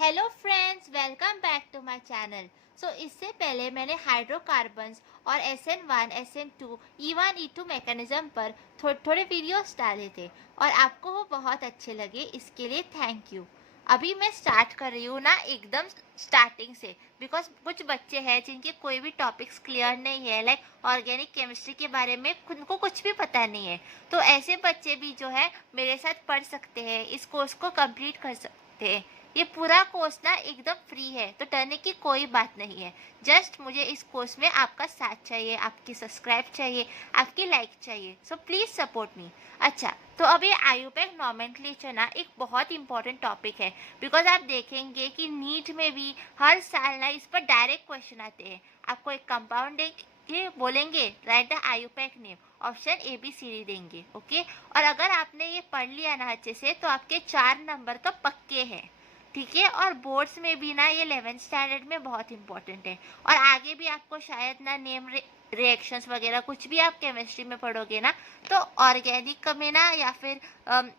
Hello friends, welcome back to my channel. इससे पहले मैंने हाइड्रोकार्बन्स और SN1, SN2, E1, E2 mechanism पर थोड़े वीडियोस डाले थे और आपको वो बहुत अच्छे लगे, इसके लिए थैंक यू। अभी मैं स्टार्ट कर रही हूँ ना एकदम स्टार्टिंग से, बिकॉज कुछ बच्चे हैं जिनके कोई भी टॉपिक्स क्लियर नहीं है, लाइक ऑर्गेनिक केमिस्ट्री के बारे में उनको कुछ भी पता नहीं है। तो ऐसे बच्चे भी जो है मेरे साथ पढ़ सकते हैं, इस कोर्स को कंप्लीट कर सकते हैं। ये पूरा कोर्स ना एकदम फ्री है, तो डरने की कोई बात नहीं है। जस्ट मुझे इस कोर्स में आपका साथ चाहिए, आपकी सब्सक्राइब चाहिए, आपकी लाइक चाहिए। So please support me. अच्छा, तो अब ये आयुपैक नॉमेनक्लेचर ना एक बहुत इंपॉर्टेंट टॉपिक है, बिकॉज आप देखेंगे कि नीट में भी हर साल ना इस पर डायरेक्ट क्वेश्चन आते हैं। आपको एक कंपाउंड देंगे, बोलेंगे right the IUPAC name, option ABCD देंगे। ओके, और अगर आपने ये पढ़ लिया ना अच्छे से, तो आपके 4 नंबर तो पक्के हैं। ठीक है, और बोर्ड्स में भी ना ये 11th स्टैंडर्ड में बहुत इंपॉर्टेंट है, और आगे भी आपको शायद ना नेम रिएक्शंस वगैरह कुछ भी आप केमिस्ट्री में पढ़ोगे ना, तो ऑर्गेनिक में ना या फिर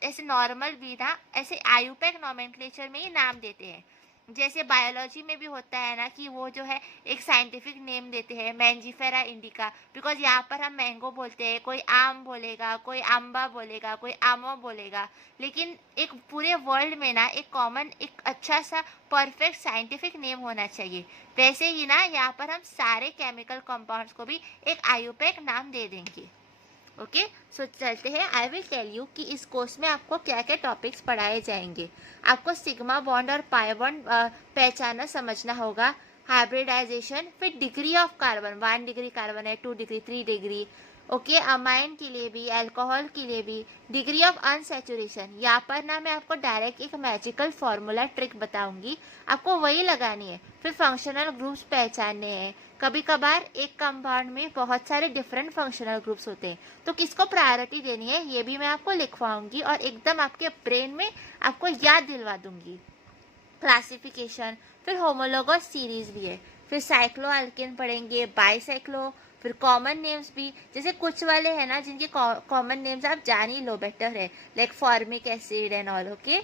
ऐसे नॉर्मल भी ना ऐसे आयुपैक नॉमेनक्लेचर में ही नाम देते हैं। जैसे बायोलॉजी में भी होता है ना कि वो जो है एक साइंटिफिक नेम देते हैं, मैंजीफेरा इंडिका, बिकॉज यहाँ पर हम मैंगो बोलते हैं, कोई आम बोलेगा, कोई आम्बा बोलेगा, कोई आमो बोलेगा। लेकिन एक पूरे वर्ल्ड में ना एक कॉमन, एक अच्छा सा परफेक्ट साइंटिफिक नेम होना चाहिए। वैसे ही ना यहाँ पर हम सारे केमिकल कंपाउंड्स को भी एक आयुपैक नाम दे देंगे। ओके, सो चलते हैं। आई विल टेल यू कि इस कोर्स में आपको क्या क्या टॉपिक्स पढ़ाए जाएंगे। आपको सिग्मा बॉन्ड और पाई बॉन्ड पहचानना समझना होगा, हाइब्रिडाइजेशन, फिर degree of carbon, 1 degree carbon है, 2 डिग्री, 3 डिग्री। ओके, अमाइन के लिए भी, अल्कोहल के लिए भी, डिग्री ऑफ अनसेचुरेशन। यहाँ पर ना मैं आपको डायरेक्ट एक मैजिकल फॉर्मूला ट्रिक बताऊंगी, आपको वही लगानी है। फिर फंक्शनल ग्रुप्स पहचानने हैं। कभी कभार एक कंपाउंड में बहुत सारे डिफरेंट फंक्शनल ग्रुप्स होते हैं, तो किसको प्रायोरिटी देनी है ये भी मैं आपको लिखवाऊंगी और एकदम आपके ब्रेन में आपको याद दिलवा दूंगी। क्लासिफिकेशन, फिर होमोलोगस सीरीज भी है, फिर साइक्लो अल्केन पढ़ेंगे, बाईसाइक्लो, फिर कॉमन नेम्स भी। जैसे कुछ वाले हैं ना जिनके कॉमन नेम्स आप जान ही लो, बेटर है, like formic acid and all. Okay,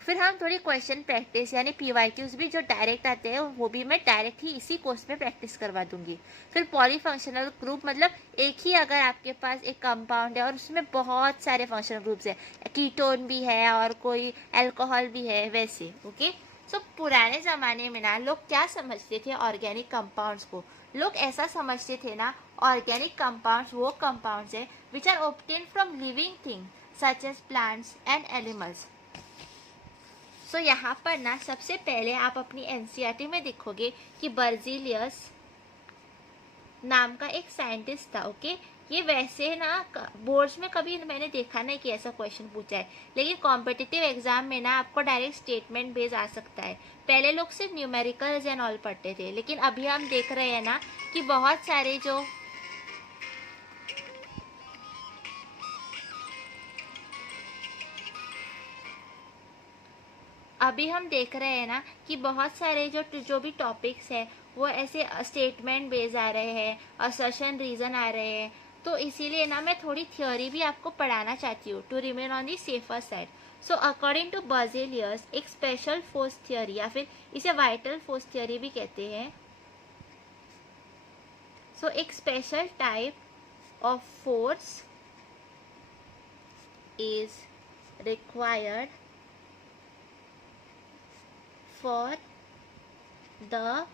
फिर हम थोड़ी क्वेश्चन प्रैक्टिस यानी PYQs भी जो डायरेक्ट आते हैं वो भी मैं डायरेक्ट ही इसी कोर्स में प्रैक्टिस करवा दूंगी। फिर पॉलीफंक्शनल ग्रुप, मतलब एक ही अगर आपके पास एक कंपाउंड है और उसमें बहुत सारे फंक्शनल ग्रुप्स है, कीटोन भी है और कोई अल्कोहल भी है, वैसे। ओके, सो पुराने ज़माने में ना लोग क्या समझते थे ऑर्गेनिक कंपाउंड्स को? लोग ऐसा समझते थे ना, ऑर्गेनिक कंपाउंड्स वो कंपाउंड्स है which are obtain from living thing such as plants and animals. So यहाँ पर ना सबसे पहले आप अपनी NCERT में देखोगे कि बर्जीलियस नाम का एक साइंटिस्ट था। ओके, ये वैसे ना बोर्ड्स में कभी मैंने देखा नहीं कि ऐसा क्वेश्चन पूछा है, लेकिन कॉम्पिटिटिव एग्जाम में ना आपको डायरेक्ट स्टेटमेंट बेस आ सकता है। पहले लोग सिर्फ न्यूमेरिकल्स एंड ऑल पढ़ते थे, लेकिन अभी हम देख रहे हैं ना कि बहुत सारे जो अभी हम देख रहे हैं ना कि बहुत सारे जो भी टॉपिक्स है वो ऐसे स्टेटमेंट बेस आ रहे हैं, असर्शन रीजन आ रहे हैं। तो इसीलिए ना मैं थोड़ी थ्योरी भी आपको पढ़ाना चाहती हूँ, to remain on the safer side. So according to Berzelius, एक स्पेशल फोर्स थियोरी या फिर इसे वाइटल फोर्स थियोरी भी कहते हैं। सो एक special type of force is required for the,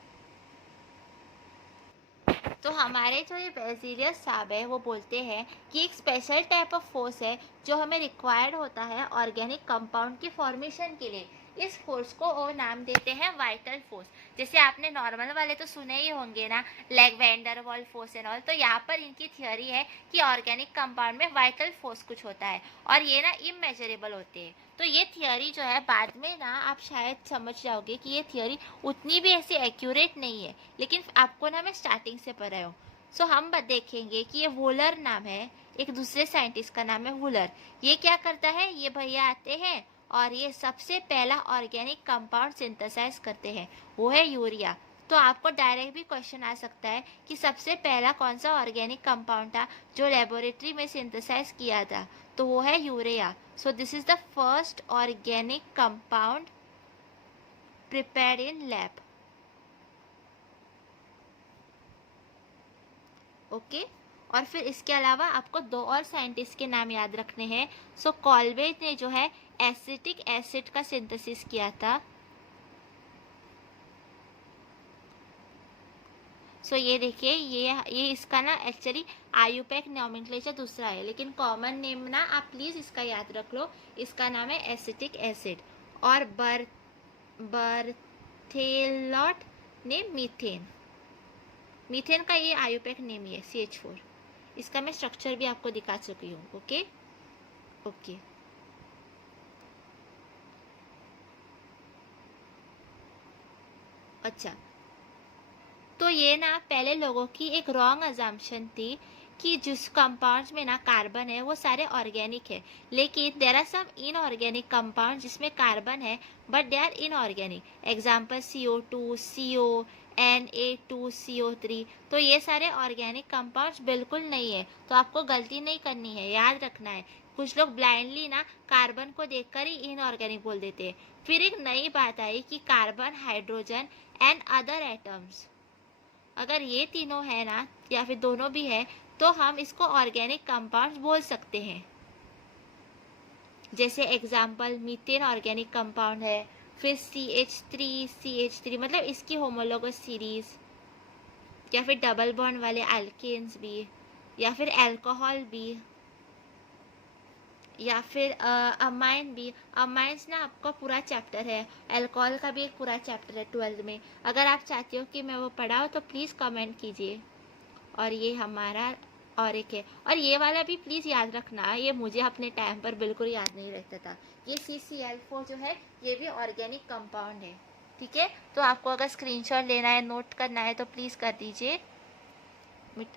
तो हमारे जो ये बेजिलियस साहब है वो बोलते हैं कि एक स्पेशल टाइप ऑफ फोर्स है जो हमें रिक्वायर्ड होता है ऑर्गेनिक कंपाउंड के फॉर्मेशन के लिए। इस फोर्स को वो नाम देते हैं वाइटल फोर्स। जैसे आपने नॉर्मल वाले तो सुने ही होंगे ना, लाइक वैन डर वाल फोर्स एंड ऑल। तो यहाँ पर इनकी थियोरी है कि ऑर्गेनिक कंपाउंड में वाइटल फोर्स कुछ होता है और ये ना इमेजरेबल होते हैं। तो ये थियोरी जो है बाद में ना आप शायद समझ जाओगे कि ये थियोरी उतनी भी ऐसी एक्यूरेट नहीं है, लेकिन आपको ना मैं स्टार्टिंग से पढ़ रहा हूँ। सो हम देखेंगे कि ये वूलर नाम है, एक दूसरे साइंटिस्ट का नाम है वूलर। ये क्या करता है, ये भैया आते हैं और ये सबसे पहला ऑर्गेनिक कंपाउंड सिंथेसाइज करते हैं, वो है यूरिया। तो आपको डायरेक्ट भी क्वेश्चन आ सकता है कि सबसे पहला कौन सा ऑर्गेनिक कंपाउंड था जो लेबोरेटरी में सिंथेसाइज किया था, तो वो है urea. So this is the first organic compound prepared in lab. Okay और फिर इसके अलावा आपको 2 और साइंटिस्ट के नाम याद रखने हैं. सो कॉलवेज ने जो है एसिटिक एसिड का सिंथेसिस किया था. सो ये देखिए, ये इसका ना एक्चुअली आयुपैक नॉमेनक्लेचर दूसरा है, लेकिन कॉमन नेम ना आप प्लीज़ इसका याद रख लो. इसका नाम है एसिटिक एसिड. और बर्थेलॉट ने मीथेन. मीथेन का ये आयुपैक नेम ही है CH4. इसका मैं स्ट्रक्चर भी आपको दिखा चुकी हूँ. Okay okay. अच्छा, तो ये ना पहले लोगों की एक रॉन्ग अजम्पशन थी कि जिस कंपाउंड्स में ना कार्बन है वो सारे ऑर्गेनिक है, लेकिन there are some inorganic compound जिसमें कार्बन है but they are inorganic. Example CO2, CO, Na2CO3. तो ये सारे ऑर्गेनिक कंपाउंड्स बिल्कुल नहीं है. तो आपको गलती नहीं करनी है, याद रखना है. कुछ लोग ब्लाइंडली ना कार्बन को देखकर ही इनऑर्गेनिक बोल देते हैं. फिर एक नई बात आई कि carbon, hydrogen and other atoms, अगर ये तीनों है ना या फिर दोनों भी है तो हम इसको ऑर्गेनिक कंपाउंड्स बोल सकते हैं. जैसे एग्जाम्पल मीथेन ऑर्गेनिक कंपाउंड है. फिर CH3 मतलब इसकी होमोलोगस सीरीज, या फिर डबल बॉन्ड वाले अल्केन्स भी, या फिर अल्कोहल भी, या फिर अमाइन भी. अमाइंस ना आपका पूरा चैप्टर है. अल्कोहल का भी एक पूरा चैप्टर है 12th में. अगर आप चाहते हो कि मैं वो पढ़ाऊँ तो प्लीज़ कमेंट कीजिए. और ये हमारा और एक है. और ये वाला भी प्लीज़ याद रखना, ये मुझे अपने टाइम पर बिल्कुल याद नहीं रहता था. ये CCl4 जो है ये भी ऑर्गेनिक कंपाउंड है. ठीक है, तो आपको अगर स्क्रीनशॉट लेना है, नोट करना है तो प्लीज़ कर दीजिए.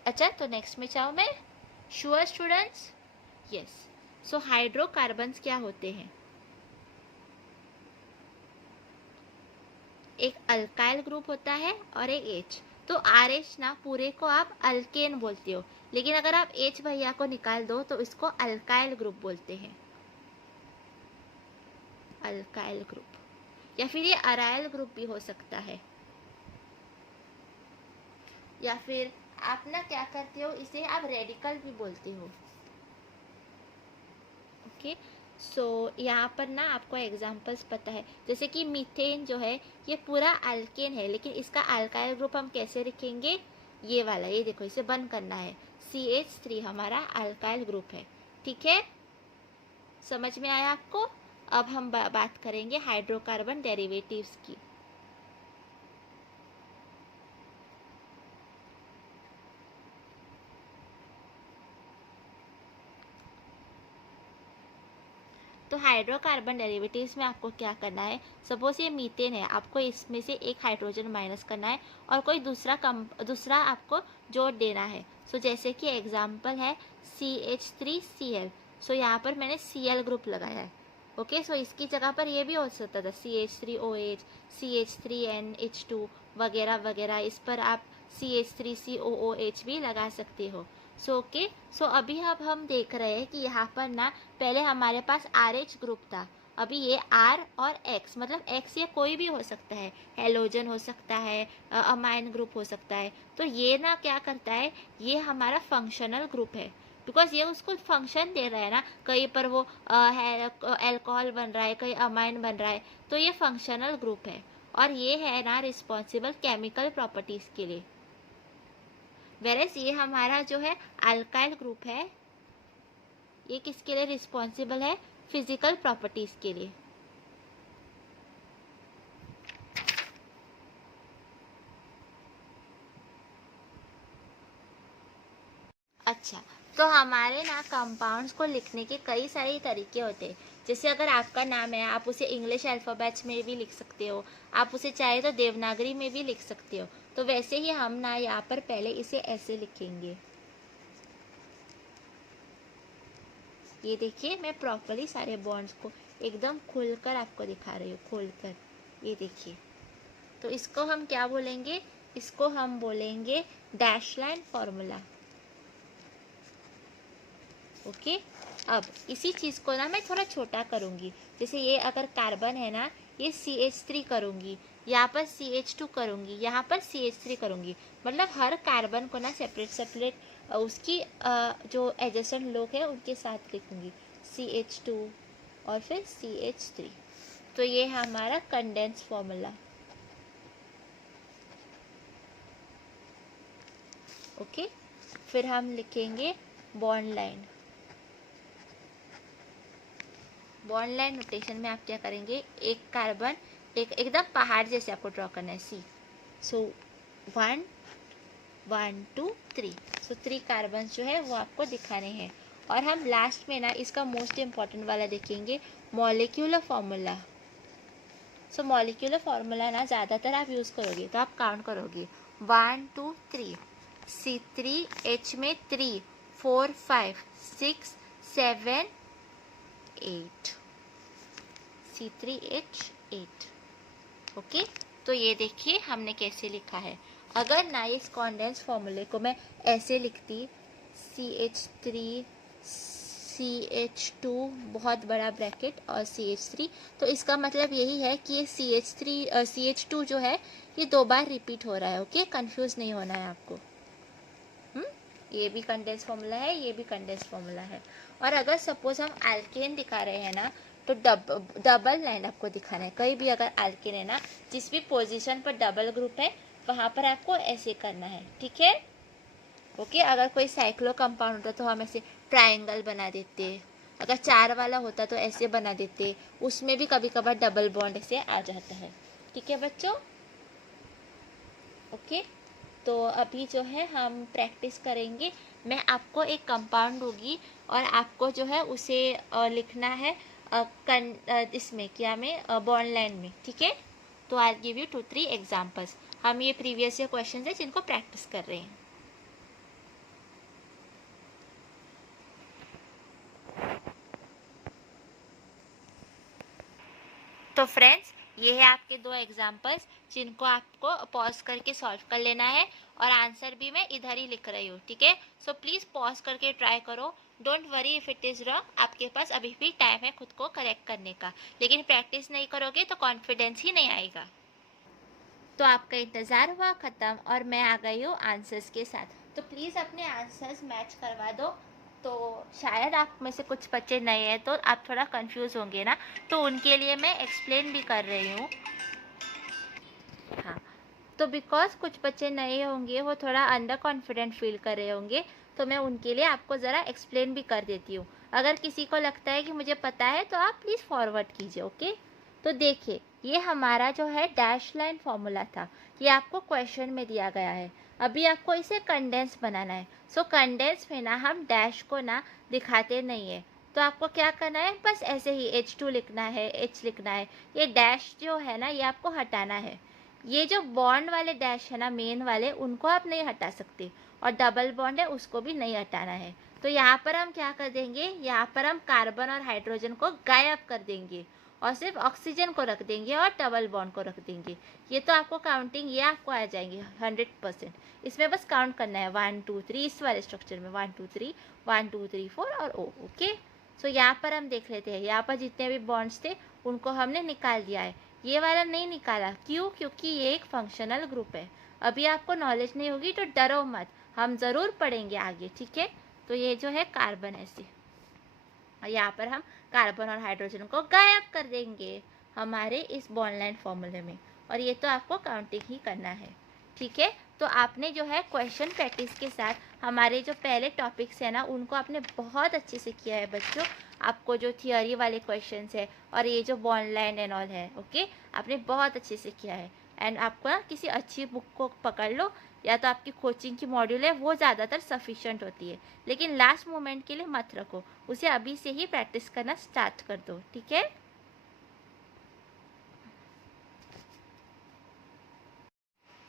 अच्छा, तो नेक्स्ट में चाहूँ मैं. Sure students? यस. सो हाइड्रोकार्बन्स क्या होते हैं? एक अल्काइल ग्रुप होता है और एक H. तो RH ना पूरे को आप अल्केन बोलते हो, लेकिन अगर आप H भैया को निकाल दो तो इसको अल्काइल ग्रुप बोलते हैं. अल्काइल ग्रुप, या फिर ये अराइल ग्रुप भी हो सकता है. या फिर आप ना क्या करते हो, इसे आप रेडिकल भी बोलते हो. ओके. सो यहाँ पर ना आपको एग्जांपल्स पता है, जैसे कि मीथेन जो है ये पूरा अल्केन है, लेकिन इसका अल्काइल ग्रुप हम कैसे लिखेंगे? ये वाला, ये देखो, इसे बंद करना है. CH3 हमारा अल्काइल ग्रुप है. ठीक है, समझ में आया आपको? अब हम बात करेंगे हाइड्रोकार्बन डेरिवेटिव्स की. तो हाइड्रोकार्बन डेरिवेटिव्स में आपको क्या करना है? सपोज ये मीथेन है, आपको इसमें से एक हाइड्रोजन माइनस करना है और कोई दूसरा आपको जोड़ देना है. सो जैसे कि एग्जांपल है CH3Cl. सो यहाँ पर मैंने Cl ग्रुप लगाया है. ओके. सो इसकी जगह पर ये भी हो सकता था CH3OH, CH3NH2 वगैरह वगैरह. इस पर आप CH3COOH भी लगा सकते हो. So okay. सो अभी अब हम देख रहे हैं कि यहाँ पर ना पहले हमारे पास RH ग्रुप था. अभी ये R और X, मतलब X ये कोई भी हो सकता है, हेलोजन हो सकता है, अमाइन ग्रुप हो सकता है. तो ये ना क्या करता है, ये हमारा फंक्शनल ग्रुप है, बिकॉज ये उसको फंक्शन दे रहा है ना. कहीं पर वो अल्कोहल बन रहा है, कहीं अमाइन बन रहा है, तो ये फंक्शनल ग्रुप है. और ये है ना रिस्पॉन्सिबल केमिकल प्रॉपर्टीज़ के लिए. वेरस ये हमारा जो है अल्काइल ग्रुप है, ये किसके लिए रिस्पॉन्सिबल है? फिजिकल प्रॉपर्टीज के लिए. अच्छा, तो हमारे ना कंपाउंड्स को लिखने के कई सारे तरीके होते हैं. जैसे अगर आपका नाम है, आप उसे इंग्लिश अल्फ़ाबेट्स में भी लिख सकते हो, आप उसे चाहे तो देवनागरी में भी लिख सकते हो. तो वैसे ही हम ना यहाँ पर पहले इसे ऐसे लिखेंगे. ये देखिए, मैं प्रॉपरली सारे बॉन्ड्स को एकदम खोलकर आपको दिखा रही हूँ, खोलकर. ये देखिए. तो इसको हम क्या बोलेंगे? इसको हम बोलेंगे डैश लाइन फॉर्मूला. ओके. अब इसी चीज़ को ना मैं थोड़ा छोटा करूँगी. जैसे ये अगर कार्बन है ना, ये CH3 करूँगी, यहाँ पर CH2 करूँगी, यहाँ पर CH3 करूँगी। मतलब हर कार्बन को ना सेपरेट सेपरेट उसकी जो एडजेसेंट लोग हैं उनके साथ लिखूँगी, CH2 और फिर CH3। तो ये है हमारा कंडेंस फॉर्मूला। ओके, फिर हम लिखेंगे bond line. Bond line notation में आप क्या करेंगे, एक कार्बन एकदम पहाड़ जैसे आपको ड्रॉ करना है, सी। सो 1 1 2 3। सो 3 कार्बन जो है वो आपको दिखाने हैं। और हम लास्ट में ना इसका मोस्ट इम्पॉर्टेंट वाला देखेंगे, मॉलिक्यूलर फॉर्मूला। सो मॉलिक्यूलर फॉर्मूला ना ज़्यादातर आप यूज़ करोगे तो आप काउंट करोगे 1 2 3, C3H में 3 4 5 6 7 8, C3H8। ओके, तो ये देखिए हमने कैसे लिखा है। अगर ना इस कॉन्डेंस फॉर्मूले को मैं ऐसे लिखती, CH3 CH2 बहुत बड़ा ब्रैकेट और CH3, तो इसका मतलब यही है कि ये CH2 जो है ये 2 बार रिपीट हो रहा है। ओके, कंफ्यूज नहीं होना है आपको। ये भी कंडेंस फॉर्मूला है, ये भी कंडेंस फॉर्मूला है। और अगर सपोज हम एल्केन दिखा रहे हैं ना, तो डबल लाइन आपको दिखाना है। कहीं भी अगर एल्केन है ना, जिस भी पोजीशन पर डबल ग्रुप है वहाँ पर आपको ऐसे करना है, ठीक है। ओके, अगर कोई साइक्लो कंपाउंड होता तो हम ऐसे ट्राइंगल बना देते, अगर 4 वाला होता तो ऐसे बना देते, उसमें भी कभी कभार डबल बॉन्ड ऐसे आ जाता है, ठीक है बच्चों। ओके, तो अभी जो है हम प्रैक्टिस करेंगे। मैं आपको एक कंपाउंड दूंगी और आपको जो है उसे लिखना है इसमें क्या में, बॉन्ड लाइन में, ठीक है। तो आई गिव यू 2-3 एग्जांपल्स। हम ये प्रीवियस ईयर क्वेश्चन है जिनको प्रैक्टिस कर रहे हैं। तो फ्रेंड्स, ये है आपके 2 एग्जाम्पल्स जिनको आपको पॉज करके सॉल्व कर लेना है, और आंसर भी मैं इधर ही लिख रही हूँ, ठीक है। सो प्लीज़ पॉज करके ट्राई करो। Don't worry if it is wrong, आपके पास अभी भी टाइम है खुद को करेक्ट करने का, लेकिन प्रैक्टिस नहीं करोगे तो कॉन्फिडेंस ही नहीं आएगा। तो आपका इंतज़ार हुआ ख़त्म और मैं आ गई हूँ आंसर्स के साथ। तो प्लीज़ अपने आंसर्स मैच करवा दो। तो शायद आप में से कुछ बच्चे नए हैं तो आप थोड़ा कंफ्यूज होंगे ना, तो उनके लिए मैं एक्सप्लेन भी कर रही हूँ। हाँ, तो बिकॉज कुछ बच्चे नए होंगे, वो थोड़ा अंडर कॉन्फिडेंट फील कर रहे होंगे, तो मैं उनके लिए आपको ज़रा एक्सप्लेन भी कर देती हूँ। अगर किसी को लगता है कि मुझे पता है तो आप प्लीज़ फॉरवर्ड कीजिए। ओके, तो देखिए ये हमारा जो है डैश लाइन फॉर्मूला था, ये आपको क्वेश्चन में दिया गया है। अभी आपको इसे कंडेंस बनाना है। सो कंडेंस में ना हम डैश को ना दिखाते नहीं है, तो आपको क्या करना है, बस ऐसे ही H2 लिखना है, H लिखना है। ये डैश जो है ना ये आपको हटाना है। ये जो बॉन्ड वाले डैश है ना मेन वाले, उनको आप नहीं हटा सकते, और डबल बॉन्ड है उसको भी नहीं हटाना है। तो यहाँ पर हम क्या कर देंगे, यहाँ पर हम कार्बन और हाइड्रोजन को गायब कर देंगे और सिर्फ ऑक्सीजन को रख देंगे और डबल बॉन्ड को रख देंगे। ये तो आपको काउंटिंग ये आपको आ जाएंगे 100%। इसमें बस काउंट करना है 1 2 3, इस वाले स्ट्रक्चर में 1 2 3 1 2 3 4 और O। ओके, सो यहाँ पर हम देख लेते हैं, यहाँ पर जितने भी बॉन्ड्स थे उनको हमने निकाल दिया है। ये वाला नहीं निकाला, क्यों? क्योंकि ये एक फंक्शनल ग्रुप है। अभी आपको नॉलेज नहीं होगी तो डरो मत, हम ज़रूर पढ़ेंगे आगे, ठीक है। तो ये जो है कार्बन ऐसे, और यहाँ पर हम कार्बन और हाइड्रोजन को गायब कर देंगे हमारे इस बॉन्ड लाइन फॉर्मूले में, और ये तो आपको काउंटिंग ही करना है, ठीक है। तो आपने जो है क्वेश्चन प्रैक्टिस के साथ हमारे जो पहले टॉपिक्स है ना उनको आपने बहुत अच्छे से किया है बच्चों। आपको जो थियोरी वाले क्वेश्चंस है और ये जो बॉन्ड लाइन एंड ऑल है, ओके, आपने बहुत अच्छे से किया है। एंड आपको ना किसी अच्छी बुक को पकड़ लो, या तो आपकी कोचिंग की मॉड्यूल है वो ज़्यादातर सफिशेंट होती है, लेकिन लास्ट मोमेंट के लिए मत रखो, उसे अभी से ही प्रैक्टिस करना स्टार्ट कर दो, ठीक है।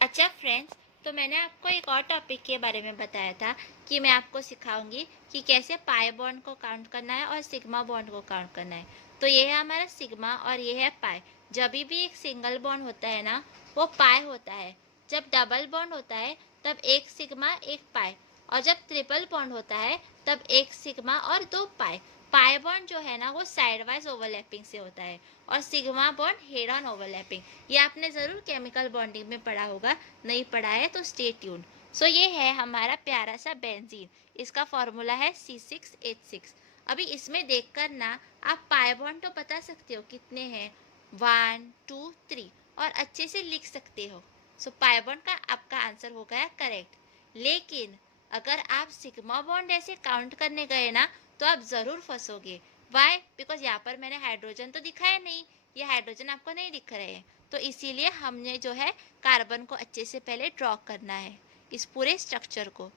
अच्छा फ्रेंड्स, तो मैंने आपको एक और टॉपिक के बारे में बताया था कि मैं आपको सिखाऊंगी कि कैसे पाई बॉन्ड को काउंट करना है और सिग्मा बॉन्ड को काउंट करना है। तो ये है हमारा सिग्मा और ये है पाई। जब भी एक सिंगल बॉन्ड होता है ना वो पाई होता है, जब डबल बॉन्ड होता है तब एक सिग्मा एक पाई, और जब ट्रिपल बॉन्ड होता है तब एक सिग्मा और 2 पाई। पाई बॉन्ड जो है ना वो साइड वाइज ओवरलैपिंग से होता है और sigma bond head on overlapping. ये आपने ज़रूर केमिकल बॉन्डिंग में पढ़ा होगा, नहीं पढ़ा है तो स्टे ट्यून। सो ये है हमारा प्यारा सा बेंजीन, इसका फॉर्मूला है C6H6। अभी इसमें देखकर ना आप पाई बॉन्ड तो बता सकते हो कितने हैं, 1 2 3, और अच्छे से लिख सकते हो। सो पाई बॉन्ड का आपका आंसर हो गया करेक्ट। लेकिन अगर आप सिग्मा बॉन्ड ऐसे काउंट करने गए ना तो आप ज़रूर फंसोगे। वाई? बिकॉज यहाँ पर मैंने हाइड्रोजन तो दिखाया नहीं, ये हाइड्रोजन आपको नहीं दिख रहे हैं, तो इसीलिए हमने जो है कार्बन को अच्छे से पहले ड्रॉ करना है, इस पूरे स्ट्रक्चर को।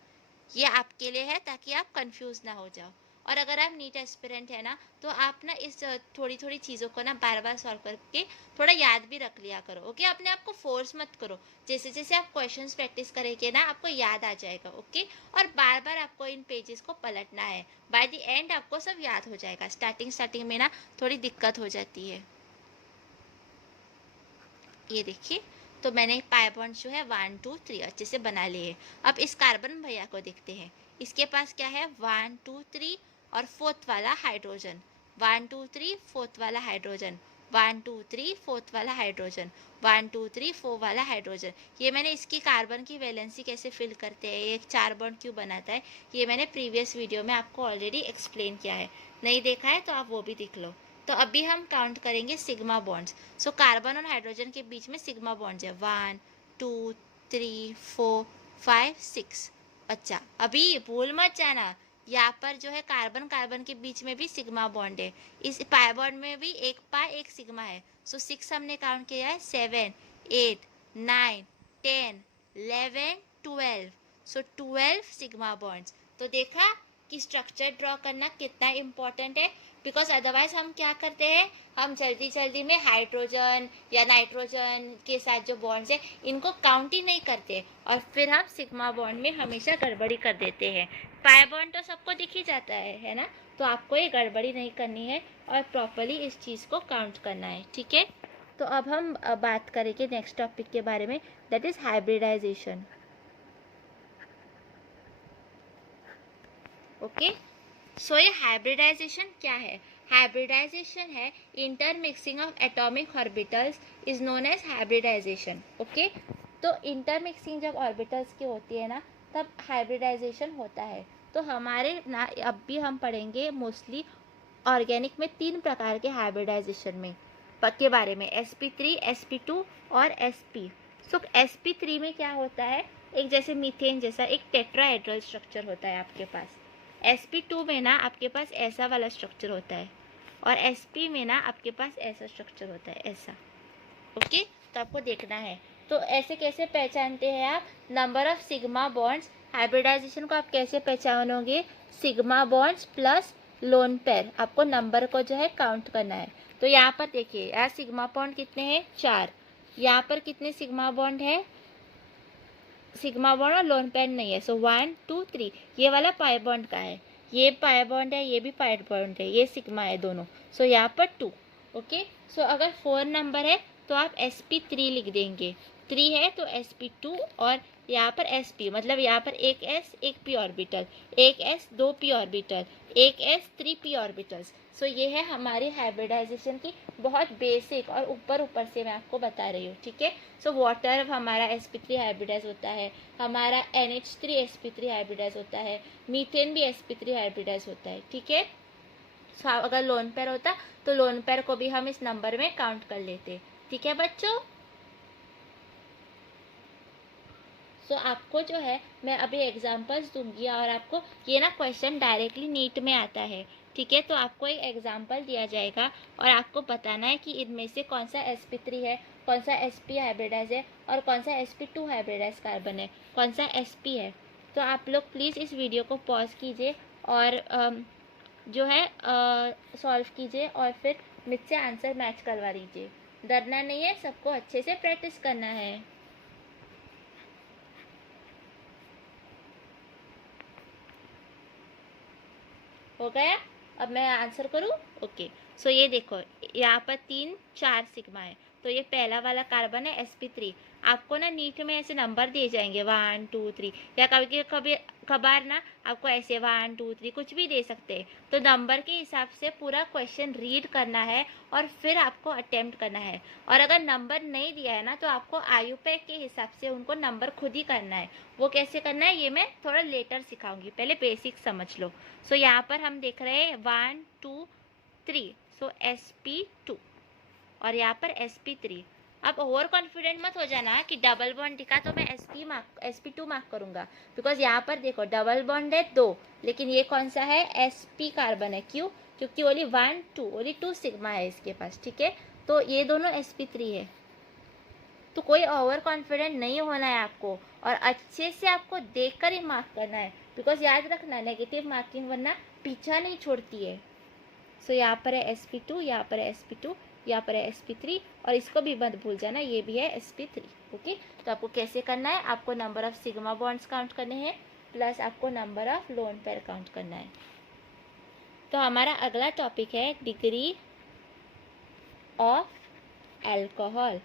ये आपके लिए है ताकि आप कंफ्यूज ना हो जाओ। और अगर आप नीट एस्पिरेंट है ना तो आप ना इस थोड़ी थोड़ी चीज़ों को ना बार बार सॉल्व करके थोड़ा याद भी रख लिया करो। ओके, अपने आप को फोर्स मत करो, जैसे जैसे आप क्वेश्चंस प्रैक्टिस करेंगे ना आपको याद आ जाएगा। ओके, और बार बार आपको इन पेजेस को पलटना है, बाय द एंड आपको सब याद हो जाएगा। स्टार्टिंग में ना थोड़ी दिक्कत हो जाती है। ये देखिए, तो मैंने पाई बॉन्ड जो है 1 2 3 अच्छे से बना लिए। अब इस कार्बन भैया को देखते हैं, इसके पास क्या है, 1 2 3 और फोर्थ वाला हाइड्रोजन, 1 2 3 फोर्थ वाला हाइड्रोजन, 1 2 3 फोर्थ वाला हाइड्रोजन, 1 2 3 4 वाला हाइड्रोजन। ये मैंने इसकी कार्बन की वैलेंसी कैसे फिल करते हैं, एक 4 बॉन्ड क्यों बनाता है, ये मैंने प्रीवियस वीडियो में आपको ऑलरेडी एक्सप्लेन किया है। नहीं देखा है तो आप वो भी देख लो। तो अभी हम काउंट करेंगे सिग्मा बॉन्ड्स। सो कार्बन और हाइड्रोजन के बीच में सिग्मा बॉन्ड्स है 1 2 3 4 5 6। अच्छा, अभी भूल मत जाना, यहाँ पर जो है कार्बन कार्बन के बीच में भी सिग्मा बॉन्ड है, इस पाई बॉन्ड में भी एक पाई एक सिग्मा है। सो 6 हमने काउंट किया है, 7 8 9 10 11 12। सो 12 सिग्मा बॉन्ड्स। तो देखा कि स्ट्रक्चर ड्रॉ करना कितना इम्पोर्टेंट है। बिकॉज अदरवाइज हम क्या करते हैं, हम जल्दी जल्दी में हाइड्रोजन या नाइट्रोजन के साथ जो बॉन्ड्स है इनको काउंट ही नहीं करते और फिर हम सिग्मा बॉन्ड में हमेशा गड़बड़ी कर देते हैं। पाई बॉन्ड तो सबको दिख ही जाता है ना, तो आपको ये गड़बड़ी नहीं करनी है और प्रॉपरली इस चीज़ को काउंट करना है, ठीक है। तो अब हम बात करेंगे नेक्स्ट टॉपिक के बारे में, that is hybridization. Okay, so ये हाइब्रिडाइजेशन क्या है? हाइब्रिडाइजेशन है intermixing of atomic orbitals is known as hybridization. Okay, तो इंटरमिक्सिंग जब ऑर्बिटल्स की होती है ना तब हाइब्रिडाइजेशन होता है। तो हमारे ना अब भी हम पढ़ेंगे मोस्टली ऑर्गेनिक में 3 प्रकार के हाइब्रिडाइजेशन में के बारे में, sp3 sp2 और sp। सो sp3 में क्या होता है, एक जैसे मीथेन जैसा एक टेट्राहेड्रल स्ट्रक्चर होता है आपके पास। sp2 में ना आपके पास ऐसा वाला स्ट्रक्चर होता है और sp में ना आपके पास ऐसा स्ट्रक्चर होता है, ऐसा। ओके, तो आपको देखना है। तो ऐसे कैसे पहचानते हैं आप, number of sigma bonds. Hybridisation को आप कैसे पहचानोगे, sigma bonds plus lone pair, आपको नंबर को जो है काउंट करना है। तो यहाँ पर देखिए, यहाँ सिग्मा बॉन्ड कितने हैं, 4। यहाँ पर कितने सिग्मा बॉन्ड है, सिग्मा बॉन्ड और लोन पेयर नहीं है। सो 1 2 3, ये वाला पाई बॉन्ड का है, ये पाई बॉन्ड है, ये भी पाई बॉन्ड है, ये सिग्मा है दोनों। सो यहाँ पर 2। ओके, सो अगर 4 नंबर है तो आप sp3 लिख देंगे, 3 है तो sp2, और यहाँ पर sp मतलब यहाँ पर एक s एक p ऑर्बिटल, एक s 2 p ऑर्बिटल, एक s 3 p ऑर्बिटल्स। सो ये है हमारी हाइब्रिडाइजेशन की बहुत बेसिक और ऊपर ऊपर से मैं आपको बता रही हूँ, ठीक है। सो वाटर हमारा sp3 हाइब्रिडाइज होता है, हमारा NH3 sp3 हाइब्रिडाइज होता है, मीथेन भी sp3 हाइब्रिडाइज होता है, ठीक है। सो अगर लोन पेयर होता तो लोन पेयर को भी हम इस नंबर में काउंट कर लेते, ठीक है बच्चों। सो आपको जो है मैं अभी एग्जांपल्स दूंगी और आपको ये ना क्वेश्चन डायरेक्टली नीट में आता है, ठीक है। तो आपको एक एग्जांपल दिया जाएगा और आपको बताना है कि इनमें से कौन सा sp3 है, कौन सा sp हाइब्रिडाइज है और कौन सा sp2 हाइब्रिडाइज कार्बन है, कौन सा sp है। तो आप लोग प्लीज़ इस वीडियो को पॉज कीजिए और जो है सॉल्व कीजिए और फिर मुझसे आंसर मैच करवा लीजिए। डरना नहीं है, सबको अच्छे से प्रैक्टिस करना है। हो गया, अब मैं आंसर करूँ। ओके, सो ये देखो यहाँ पर 3 4 सिग्मा है, तो ये पहला वाला कार्बन है sp3। आपको ना नीट में ऐसे नंबर दिए जाएंगे 1 2 3, या कभी कभी कभार ना आपको ऐसे 1 2 3 कुछ भी दे सकते हैं। तो नंबर के हिसाब से पूरा क्वेश्चन रीड करना है और फिर आपको अटेम्प्ट करना है। और अगर नंबर नहीं दिया है ना तो आपको आयुपेक के हिसाब से उनको नंबर खुद ही करना है। वो कैसे करना है ये मैं थोड़ा लेटर सिखाऊंगी, पहले बेसिक समझ लो। सो यहाँ पर हम देख रहे हैं 1 2 3, सो sp2 और यहाँ पर sp3। अब ओवर कॉन्फिडेंट मत हो जाना कि डबल बॉन्ड दिखा तो मैं sp2 मार्क करूंगा, बिकॉज यहाँ पर देखो डबल बॉन्ड है 2, लेकिन ये कौन सा है sp कार्बन है। क्यों? क्योंकि ओनली 1 2 ओनली 2 सिग्मा है इसके पास, ठीक है। तो ये दोनों sp3 है। तो कोई ओवर कॉन्फिडेंट नहीं होना है आपको, और अच्छे से आपको देखकर ही मार्क करना है, बिकॉज याद रखना नेगेटिव मार्किंग वरना पीछा नहीं छोड़ती है। सो यहाँ पर है sp2, यहाँ पर है sp2, यहाँ पर है sp3, और इसको भी मत भूल जाना ये भी है sp3। ओके, तो आपको कैसे करना है, आपको number of sigma bonds count करने हैं प्लस आपको number of lone pair count करना है। तो हमारा अगला टॉपिक है डिग्री ऑफ अल्कोहल।